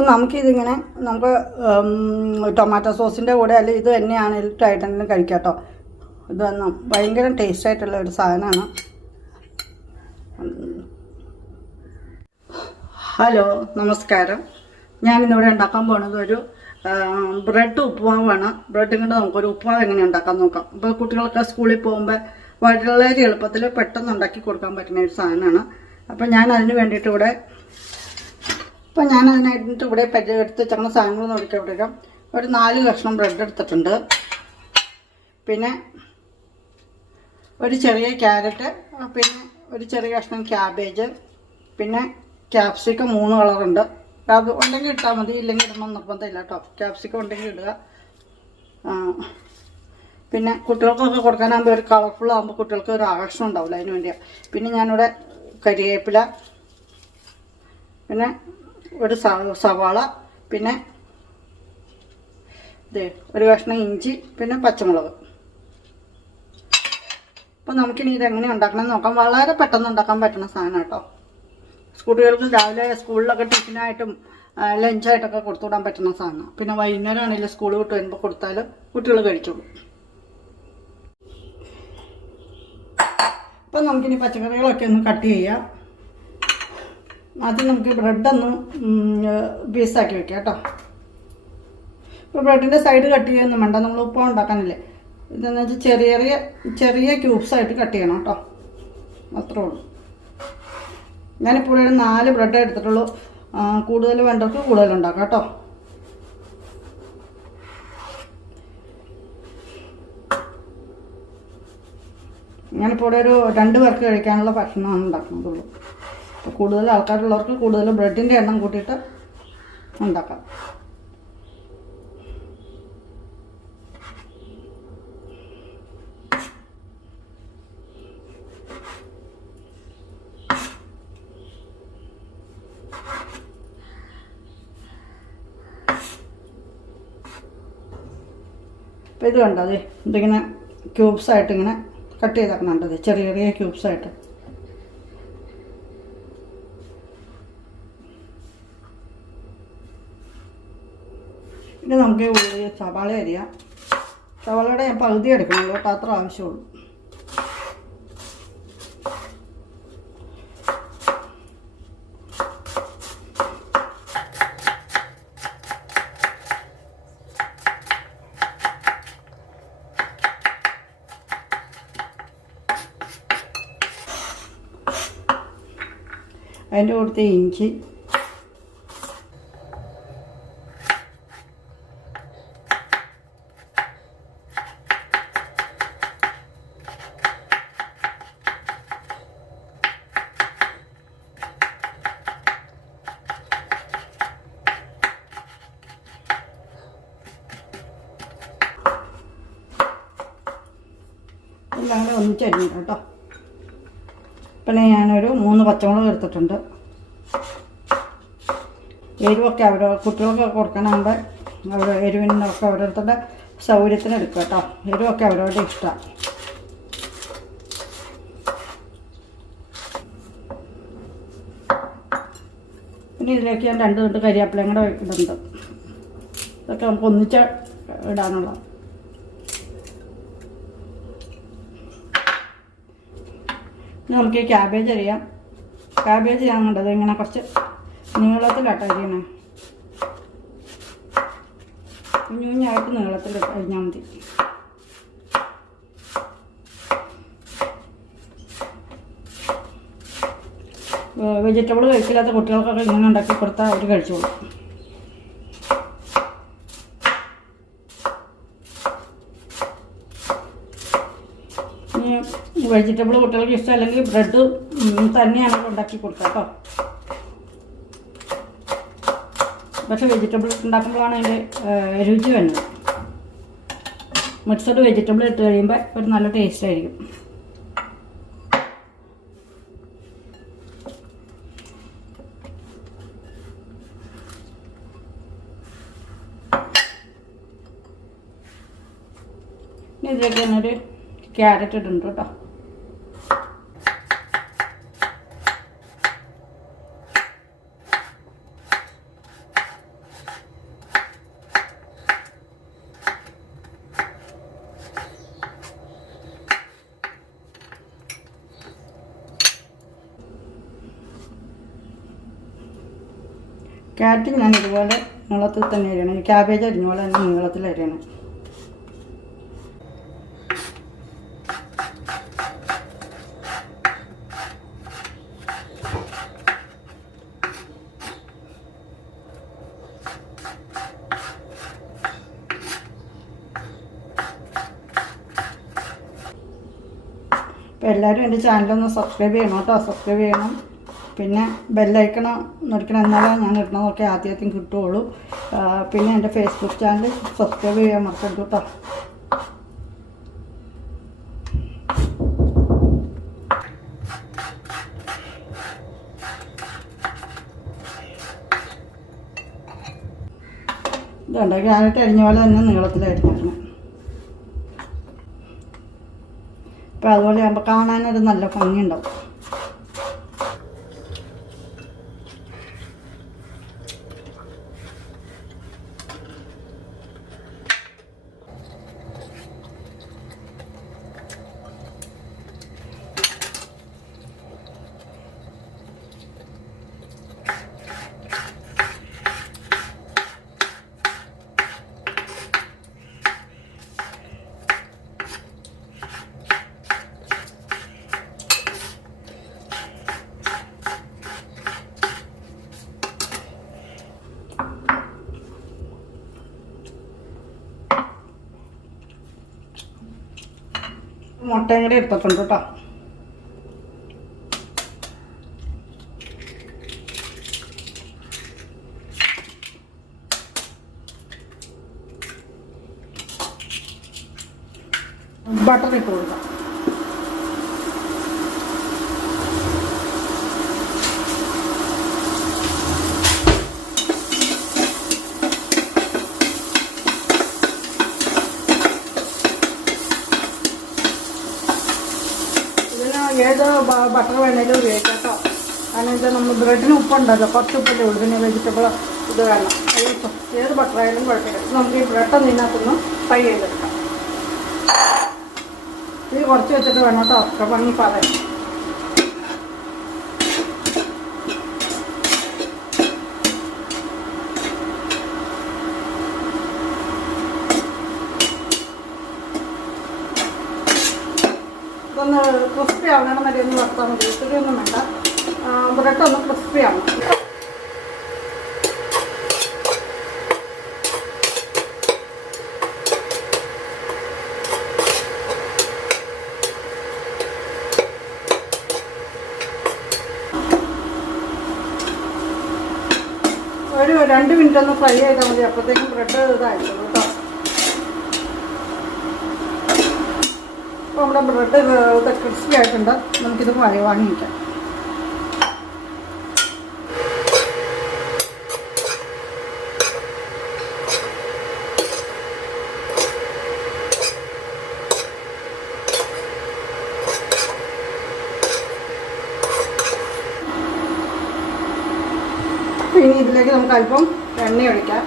അപ്പം നമുക്കിതിങ്ങനെ നമുക്ക് ടൊമാറ്റോ സോസിന്റെ കൂടെ അല്ലെങ്കിൽ ഇത് തന്നെയാണെങ്കിലും ടൈറ്റനിലും കഴിക്കാം ഇത് വന്ന ഭയങ്കര ടേസ്റ്റ് ആയിട്ടുള്ള ഒരു സാധനമാണ്. ഹലോ നമസ്കാരം. ഞാനിന്നിവിടെ ഉണ്ടാക്കാൻ പോണത് ഒരു ബ്രെഡ് ഉപ്പുമാവാണ്. ബ്രെഡ് കൊണ്ട് നമുക്കൊരു ഉപ്പുമാവ് എങ്ങനെ ഉണ്ടാക്കാൻ നോക്കാം. അപ്പോൾ കുട്ടികളൊക്കെ സ്കൂളിൽ പോകുമ്പോൾ വളരെ എളുപ്പത്തിൽ പെട്ടെന്ന് ഉണ്ടാക്കി കൊടുക്കാൻ പറ്റുന്ന ഒരു സാധനമാണ്. അപ്പോൾ ഞാൻ അതിന് വേണ്ടിയിട്ട് ഇവിടെ അപ്പോൾ ഞാൻ അതിനായിട്ട് ഇവിടെ എടുത്ത് വെച്ചാൽ സാധനങ്ങൾ നോക്കിയപ്പോഴേക്കും ഒരു നാല് കഷ്ണം ബ്രെഡ് എടുത്തിട്ടുണ്ട്. പിന്നെ ഒരു ചെറിയ ക്യാരറ്റ് പിന്നെ ഒരു ചെറിയ കഷ്ണം ക്യാബേജ് പിന്നെ ക്യാപ്സിക്കം മൂന്ന് കളറുണ്ട് അത് ഉണ്ടെങ്കിൽ ഇട്ടാൽ മതി ഇല്ലെങ്കിൽ ഇടണം നിർബന്ധമില്ല കേട്ടോ. ക്യാപ്സിക്കം ഉണ്ടെങ്കിൽ ഇടുക. പിന്നെ കുട്ടികൾക്കൊക്കെ കൊടുക്കാനാകുമ്പോൾ ഒരു കളർഫുൾ ആകുമ്പോൾ കുട്ടികൾക്ക് ഒരു ആകർഷണം ഉണ്ടാവില്ല അതിന് വേണ്ടിയാണ് പിന്നെ ഞാനിവിടെ കരിവേപ്പില പിന്നെ ഒരു സവാള പിന്നെ ഇത് ഒരു കഷ്ണം ഇഞ്ചി പിന്നെ പച്ചമുളക്. അപ്പോൾ നമുക്കിനി ഇതെങ്ങനെ ഉണ്ടാക്കണം നോക്കാം. വളരെ പെട്ടെന്ന് ഉണ്ടാക്കാൻ പറ്റുന്ന സാധനം കേട്ടോ. കുട്ടികൾക്ക് രാവിലെ സ്കൂളിലൊക്കെ ടിഫിനായിട്ടും ലഞ്ചായിട്ടൊക്കെ കൊടുത്തു വിടാൻ പറ്റുന്ന സാധനം. പിന്നെ വൈകുന്നേരം ആണെങ്കിലും സ്കൂൾ വിട്ട് വരുമ്പോൾ കൊടുത്താൽ കുട്ടികൾ കഴിച്ചോളൂ. അപ്പം നമുക്കിനി പച്ചക്കറികളൊക്കെ ഒന്ന് കട്ട് ചെയ്യാം. ആദ്യം നമുക്ക് ബ്രെഡൊന്ന് പീസാക്കി വെക്കാം കേട്ടോ. ഇപ്പോൾ ബ്രെഡിന്റെ സൈഡ് കട്ട് ചെയ്യാനൊന്നും വേണ്ട. നമ്മൾ ഉപ്പ ഉണ്ടാക്കാനില്ലേ. ഇതെന്ന് വെച്ചാൽ ചെറിയ ചെറിയ ചെറിയ ക്യൂബ്സായിട്ട് കട്ട് ചെയ്യണം കേട്ടോ. അത്രേ ഉള്ളൂ. ഞാനിപ്പോൾ ഇവിടെ നാല് ബ്രെഡ് എടുത്തിട്ടുള്ളൂ. കൂടുതൽ വേണ്ടവർക്ക് കൂടുതൽ ഉണ്ടാക്കാം കേട്ടോ. ഞാനിപ്പോൾ ഇവിടെ ഒരു രണ്ട് പേർക്ക് കഴിക്കാനുള്ള ഭക്ഷണമാണ് ഉണ്ടാക്കുന്നതുള്ളൂ കൂടുതൽ ആൾക്കാരുള്ളവർക്ക് കൂടുതൽ ബ്രെഡിന്റെ എണ്ണം കൂട്ടിയിട്ട് ഉണ്ടാക്കാം. അപ്പോൾ ഇത് കണ്ടോ ഇതിങ്ങനെ ക്യൂബ്സ് ആയിട്ട് ഇങ്ങനെ കട്ട് ചെയ്താക്കണം കണ്ടത് ചെറിയ ചെറിയ ക്യൂബ്സ് ആയിട്ട് ഇനി നമുക്ക് സവാള അരിയാം. സവാളയുടെ ഞാൻ പകുതി എടുക്കണം കേട്ടോ അത്ര ആവശ്യമുള്ളൂ. അതിന്റെ കൂട്ടത്തിൽ ഇഞ്ചി അരിഞ്ഞിട്ട് കേട്ടോ. പിന്നെ ഞാനൊരു മൂന്ന് പച്ചമുളക് എടുത്തിട്ടുണ്ട്. എരിവൊക്കെ അവർ കുട്ടികൾക്ക് കൊടുക്കണമെങ്കിൽ അവർ എരിവിനൊക്കെ ഓരോരുത്തരുടെ സൗകര്യത്തിന് എടുക്കുക കേട്ടോ. എരിവൊക്കെ അവരവരുടെ ഇഷ്ടമാണ് പിന്നെ ഇതിലേക്ക് ഞാൻ രണ്ട് തൊട്ട് കരിയാപ്പിലയും കൂടെ ഇടുന്നുണ്ട്. ഇതൊക്കെ നമുക്ക് ഒന്നിച്ച് ഇടാനുള്ള ഇനി നമുക്ക് ക്യാബേജ് അറിയാം ക്യാബേജ് ഞാൻ കണ്ടത് ഇങ്ങനെ കുറച്ച് നീളത്തിലാട്ടോ അരിയണേ. കുഞ്ഞു കുഞ്ഞായിട്ട് നീളത്തിൽ അരിഞ്ഞാൽ മതി വെജിറ്റബിൾ കഴിക്കില്ലാത്ത കുട്ടികൾക്കൊക്കെ ഇങ്ങനെ ഉണ്ടാക്കി കൊടുത്താൽ അവർ കഴിച്ചോളും ഇനി വെജിറ്റബിൾ കുട്ടികൾക്ക് ഇഷ്ടം അല്ലെങ്കിൽ ബ്രെഡ് തന്നെയാണ് ഉണ്ടാക്കി കൊടുക്കുക കേട്ടോ. പക്ഷെ വെജിറ്റബിൾ ഉണ്ടാക്കുമ്പോഴാണ് അതിന്റെ രുചി വരുന്നത്. മിക്സഡ് വെജിറ്റബിൾ ഇട്ട് കഴിയുമ്പോൾ ഒരു നല്ല ടേസ്റ്റ് ആയിരിക്കും. ഇതിലേക്ക് തന്നെ ഒരു ക്യാരറ്റ് ഇടുന്നുണ്ട് കേട്ടോ. ക്യാരറ്റ് ഞാൻ ഇതുപോലെ നീളത്തിൽ തന്നെ അരിയണം. ഈ ക്യാബേജ് അരിഞ്ഞ പോലെ തന്നെ നീളത്തിൽ അരിയണം. അപ്പോൾ എല്ലാവരും എന്റെ ചാനലൊന്ന് സബ്സ്ക്രൈബ് ചെയ്യണം കേട്ടോ. സബ്സ്ക്രൈബ് ചെയ്യണം. പിന്നെ ബെല്ലൈക്കണം നോക്കണം എന്നാലേ ഞാൻ ഇടണമൊക്കെ ആദ്യം ആദ്യം കിട്ടുകയുള്ളൂ പിന്നെ എന്റെ ഫേസ്ബുക്ക് ചാനൽ സബ്സ്ക്രൈബ് ചെയ്യാൻ മറക്കരുത് കേട്ടോ. ഇതുണ്ട്. ക്യാരറ്റ് അരിഞ്ഞ പോലെ തന്നെ നീളത്തിൽ അപ്പം അതുപോലെ ആകുമ്പോൾ കാണാനൊരു നല്ല ഭംഗിയുണ്ടാവും. മുട്ടയും കൂടി എടുത്തിട്ടുണ്ട് കേട്ടോ ബട്ടർ ഇട്ട് കൊടുക്കാം ഇതിന് ഏത് ബട്ടർ വേണേലും ഉപയോഗിക്കാം കേട്ടോ കാരണം ഇത് നമ്മൾ ബ്രെഡിന് ഉപ്പുണ്ടല്ലോ. കുറച്ച് ഉപ്പല്ലേ ഉള്ളൂ. പിന്നെ വെജിറ്റബിൾ ഇത് വേണം. ഏത് ബട്ടർ ആയാലും കുഴപ്പമില്ല. നമുക്ക് ഈ ബ്രെഡ് ഇതിനകത്തൊന്ന് ഫ്രൈ ചെയ്തെടുക്കാം. ഇത് കുറച്ച് വെച്ചിട്ട് വേണം കേട്ടോ ഒക്കെ പറഞ്ഞ് പറയാം ഇതൊന്ന് ക്രിസ്പി ആവണം വരെ ഒന്ന് വറുത്താൽ മതി ഒത്തിരി ഒന്നും വേണ്ട ബ്രെഡ് ഒന്ന് ക്രിസ്പി ആവണം ഒരു രണ്ട് മിനിറ്റ് ഒന്ന് ഫ്രൈ ചെയ്താൽ മതി. അപ്പോഴത്തേക്കും ബ്രെഡ് ഇതായിട്ടുള്ളൂ കേട്ടോ അപ്പോൾ നമ്മുടെ ബ്രെഡ് ഇത് ക്രിസ്പി ആയിട്ടുണ്ട്. നമുക്കിത് വാങ്ങി വാങ്ങിക്കാം. ഇനി ഇതിലേക്ക് നമുക്ക് അല്പം എണ്ണ ഒഴിക്കാം.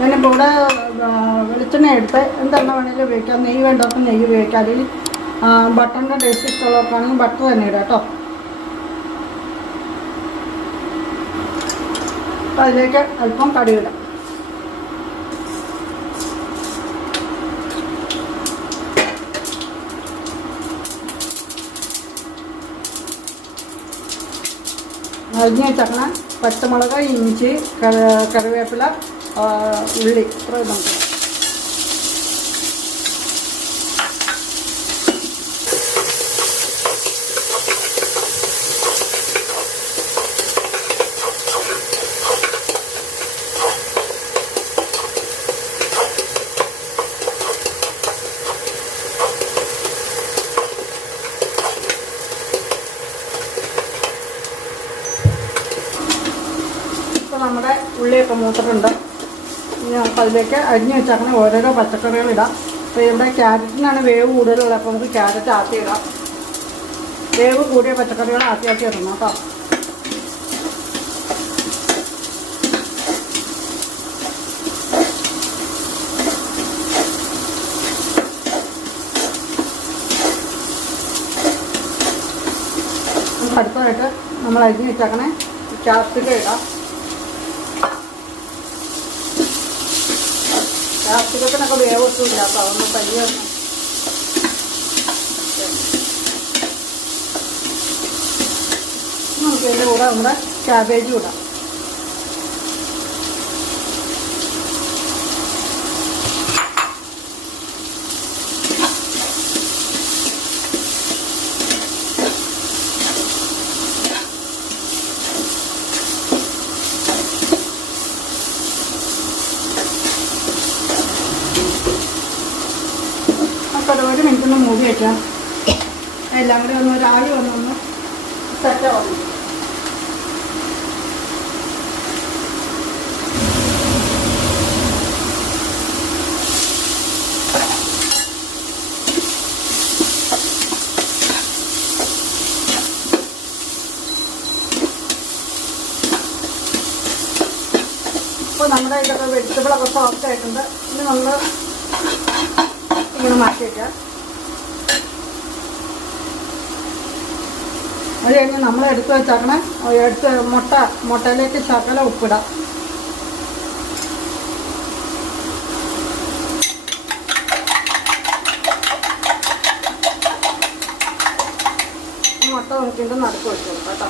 ഞാനിപ്പോൾ ഇവിടെ വെളിച്ചെണ്ണ എടുത്ത് എന്തെണ്ണ വേണമെങ്കിലും ഉപയോഗിക്കാം. നെയ്യ് വേണ്ടവർക്ക് നെയ്യ് ഉപയോഗിക്കാം. അല്ലെങ്കിൽ ബട്ടറിന്റെ ടേസ്റ്റ് ഇഷ്ടമുള്ളവർക്കാണെങ്കിൽ ബട്ടർ തന്നെ ഇടാം കേട്ടോ. അപ്പം അതിലേക്ക് അല്പം കടിയിടാം അരിഞ്ഞ് വെച്ചേക്കണ പച്ചമുളക് ഇഞ്ചി കറിവേപ്പില ഉള്ളി. ഇത്രയും നമുക്ക് നമ്മുടെ ഉള്ളിയൊക്കെ മൂത്തിട്ടുണ്ട്. നമുക്ക് അതിലേക്ക് അരിഞ്ഞ് വെച്ചേക്കുന്ന ഓരോരോ പച്ചക്കറികൾ ഇടാം. അപ്പോൾ ഇവിടെ ക്യാരറ്റിനാണ് വേവ് കൂടുതലുള്ളത്. അപ്പോൾ നമുക്ക് ക്യാരറ്റ് ആട്ടി ഇടാം. വേവ് കൂടിയ പച്ചക്കറികൾ ആട്ടി ആദ്യം ഇടണം കേട്ടോ. അടുത്തതായിട്ട് നമ്മൾ നമ്മൾ അരിഞ്ഞ് വെച്ചേക്കണേ ക്യാപ്സിക്കം ഇടാം. ക്യാപ്സിക്കത്തിനൊക്കെ വേവൊന്നുമില്ല അപ്പോൾ അതൊന്ന് പയ്യെ നമുക്ക് ഇതിന്റെ കൂടെ നമ്മുടെ ക്യാബേജ് ഇടാം അപ്പോൾ ഒരു മിനിറ്റ് ഒന്ന് മൂടി വയ്ക്കാം കൂടി ഒന്ന് ഒരാളി വന്നൊന്ന് സെറ്റ് ഇപ്പോൾ നമ്മുടെ ഇതൊക്കെ വെജിറ്റബിളൊക്കെ സോഫ്റ്റ് ആയിട്ടുണ്ട്. ഇനി നമ്മൾ ഇങ്ങനെ മാറ്റി വയ്ക്കാം അത് കഴിഞ്ഞ് നമ്മൾ എടുത്ത് വെച്ചാക്കണേ. എടുത്ത് മുട്ട മുട്ടയിലേക്ക് ശകല ഉപ്പിടാം. മുട്ട നോക്കിയിട്ട് നടുക്ക് വെച്ച് കേട്ടോ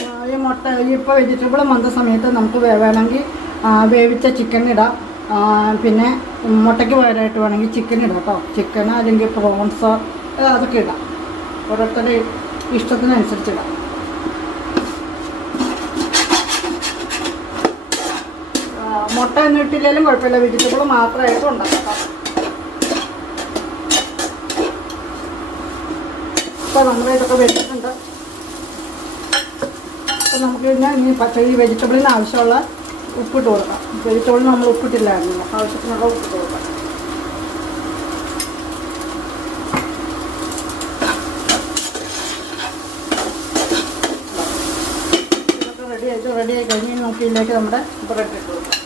ആ, ഈ മുട്ട ഇപ്പോൾ വെജിറ്റബിൾ വന്ന സമയത്ത് നമുക്ക് വേണമെങ്കിൽ വേവിച്ച ചിക്കൻ ഇടാം. പിന്നെ മുട്ടയ്ക്ക് പകരമായിട്ട് വേണമെങ്കിൽ ചിക്കൻ ഇടാം കേട്ടോ. ചിക്കൻ അല്ലെങ്കിൽ പ്രോൺസ് അതൊക്കെ ഇടാം. ഓരോരുത്തരുടെ ഇഷ്ടത്തിനനുസരിച്ച് ഇടാം. മുട്ട ഒന്നും ഇട്ടില്ലെങ്കിലും കുഴപ്പമില്ല. വെജിറ്റബിൾ മാത്രമായിട്ട് ഉണ്ടാക്കാം ഇപ്പോൾ നമ്മൾ ഇതൊക്കെ അപ്പോൾ നമുക്ക് പിന്നെ ഇനി പച്ചടി വെജിറ്റബിളിന് ആവശ്യമുള്ള ഉപ്പിട്ട് കൊടുക്കാം. വെജിറ്റബിളിന് നമ്മൾ ഉപ്പിട്ടില്ലായിരുന്നു. ആവശ്യത്തിനുള്ള ഉപ്പിട്ട് കൊടുക്കാം. റെഡി ആയിട്ട് റെഡി ആയി കഴിഞ്ഞ് നമുക്ക് ഇതിലേക്ക് നമ്മുടെ ബ്രെഡ് ഇട്ട് കൊടുക്കാം.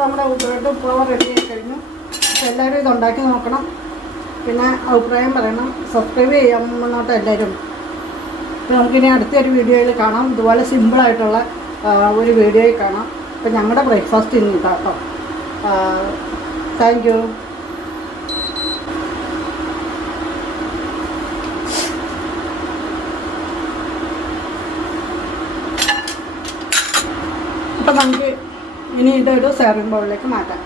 നമ്മുടെ ബ്രെഡ് ഉപ്പുമാവ് റെഡി എല്ലാവരും ഇത് ഉണ്ടാക്കി നോക്കണം. പിന്നെ അഭിപ്രായം പറയണം. സബ്സ്ക്രൈബ് ചെയ്യാൻ മുന്നോട്ട് എല്ലാവരും. നമുക്കിനി അടുത്തൊരു വീഡിയോയിൽ കാണാം. ഇതുപോലെ സിമ്പിളായിട്ടുള്ള ഒരു വീഡിയോയിൽ കാണാം. അപ്പം ഞങ്ങളുടെ ബ്രേക്ക്ഫാസ്റ്റ് ഇന്ന് കേട്ടോ. താങ്ക് യു അപ്പം നമുക്ക് ഇനി ഇതൊരു സെർവിംഗ് ബൗളിലേക്ക് മാറ്റാം.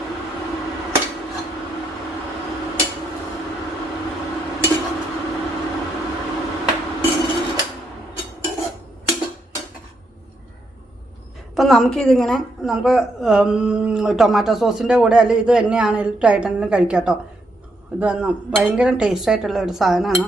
അപ്പം നമുക്കിതിങ്ങനെ നമുക്ക് ടൊമാറ്റോ സോസിന്റെ കൂടെ അല്ലെങ്കിൽ ഇത് തന്നെയാണെങ്കിലും ടൈറ്റനിലും കഴിക്കാം കേട്ടോ. ഇത് ഭയങ്കര ടേസ്റ്റ് ആയിട്ടുള്ള ഒരു സാധനമാണ്.